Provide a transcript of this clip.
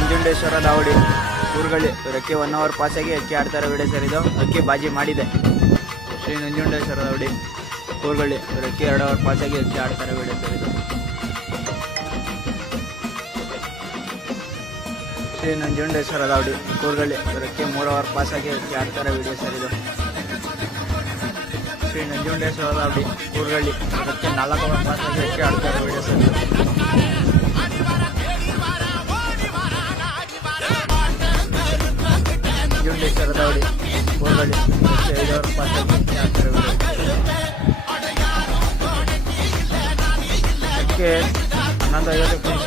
ನಂಜುಂಡೇಶ್ವರ ದಾವಡಿ ಊರುಗಳ್ಳಿ ರೆಕ್ಕೆ 1 ಅವರ್ ಪಾಸಾಗಿ ಅಕ್ಕಿ ಆಡ್ತಾ ಇರೋ ವಿಡಿಯೋ ಸರ್ ಇದು. ಅಕ್ಕಿ ಬಾಜಿ ಮಾಡಿದೆ. ಶ್ರೀ ನಂಜುಂಡೇಶ್ವರ ದಾವಡಿ ಊರುಗಳ್ಳಿ ರೆಕ್ಕೆ 2 ಅವರ್ ಪಾಸಾಗಿ ಅಕ್ಕಿ ಆಡ್ತಾ ಇರೋ ವಿಡಿಯೋ ಸರ್ ಇದು. ಶ್ರೀ ನಂಜುಂಡೇಶ್ವರ ದಾವಡಿ ಊರುಗಳ್ಳಿ ರೆಕ್ಕೆ 3 ಅವರ್ ಪಾಸಾಗಿ ಅಕ್ಕಿ ಆಡ್ತಾ ಇರೋ ವಿಡಿಯೋ ಸರ್ ಇದು. ಶ್ರೀ ನಂಜುಂಡೇಶ್ವರ ದಾವಡಿ ಊರುಗಳ್ಳಿ ರೆಕ್ಕೆ 4 ಅವರ್ ಪಾಸಾಗಿ ಅಕ್ಕಿ ಆಡ್ತಾ ಇರೋ ವಿಡಿಯೋ ಸರ್ ಇದು. ನಂಜುಂಡೇಶ್ವರ ದಾವಡಿ ಊರುಗಳ್ಳಿ ರೆಕ್ಕೆ 5 ಅವರ್ ಪಾಸಾಗಿ ಅಕ್ಕಿ ಆಡ್ತಾ ಇರೋ ವಿಡಿಯೋ. ರೆಕ್ಕೆ 11:50